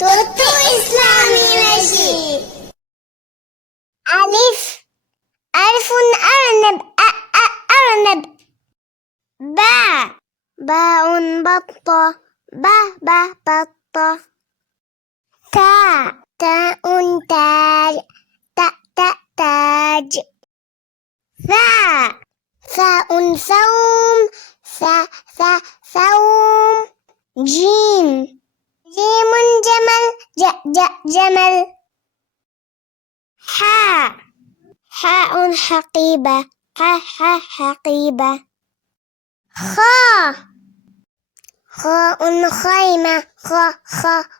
Thuhthu.Islaamy.Veshi. ألف أرنب أرنب. باء بطة بطة. تاء تاج تاج. ثاء ثوم. جيم جمل. حاء حقيبة حقيبة. خاء خيمة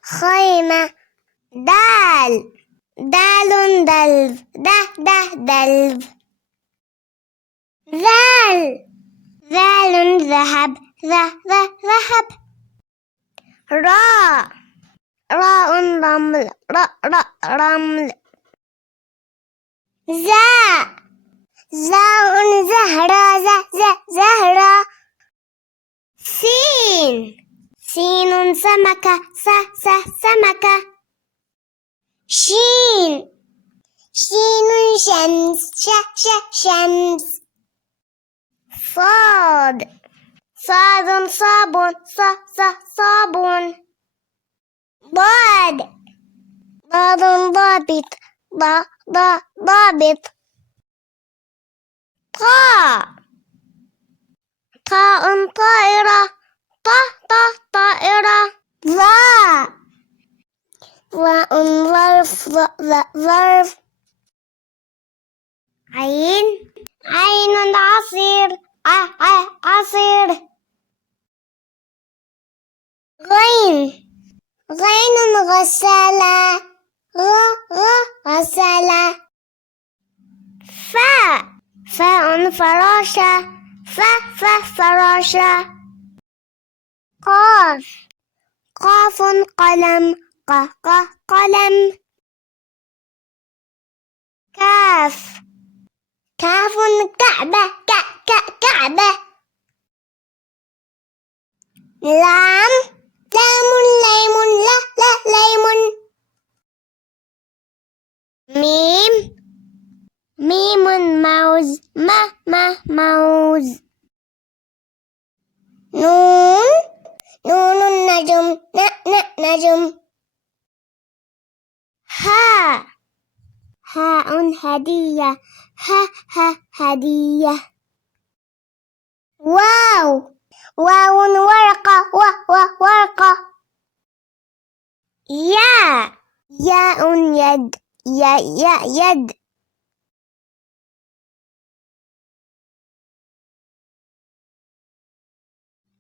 خيمة. دال دلو. ذال ذهب ذهب. راء رمل. زاء زهرة. سين سمكة سمكة. شين شمس. صاد صابون. ضاد ضابط. طاء طائرة طائرة. ظاء ظرف. عين عصير. غين غسالة غسالة. فاء فراشة فراشة. قاف قلم قلم. كاف كعبة كعبة. لام ليمون. ميم موز موز. نون نجم. هاء هدية هدية. واو ورقة. ياء يد.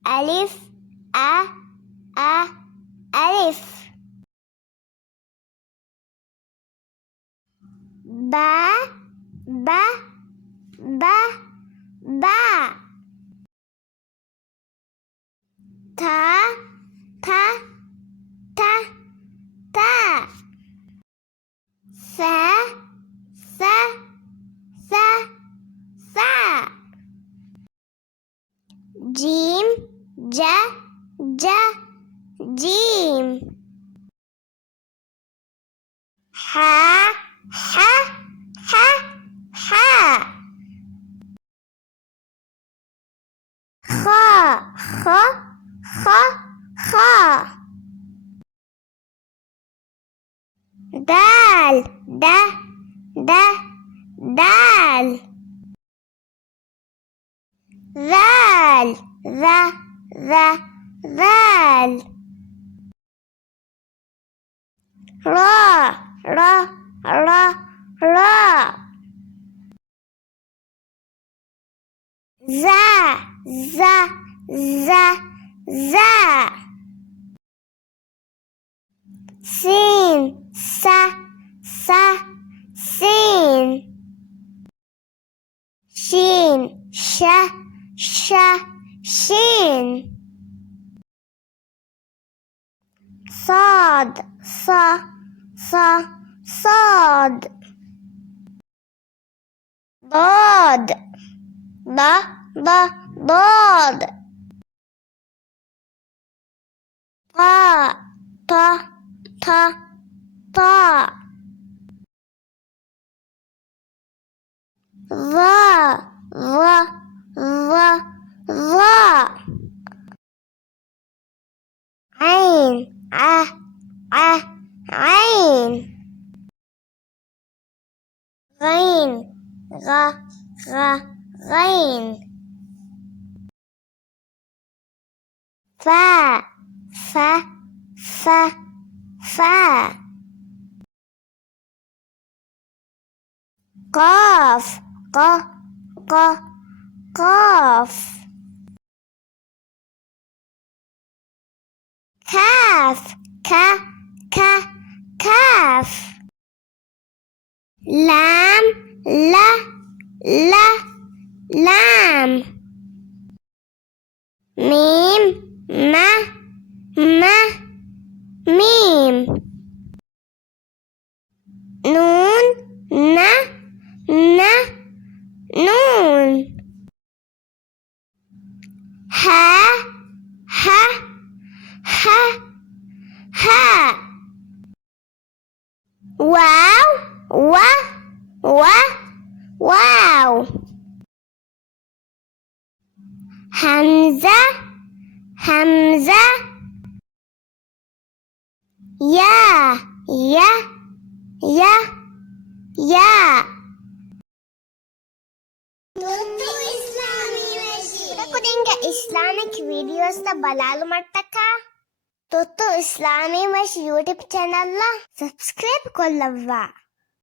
ألف ألف. باء تاء ثاء. جيم جيم. حاء خاء. دال ذال. راء زا. سين سين. شين شين. صاد صاد. ضاد ضاد. طاء تا تا ظا ظا ظا ظا عين عين غين غين فا قاف قاف كاف كاف لام لام ميم ميم نون نون ها واو همزة يا ఇంకా Islamic videos తో బలాలు మట్టక ತುತ್ತು ಇಸ್ಲಾಮಿ ಮೆಶ್ ಯೂಟ್ಯೂಬ್ ಚಾನಲ್ ಸಬ್ಸ್ಕ್ರೈಬ್ ಕೊಲ್ಲವ್ವ.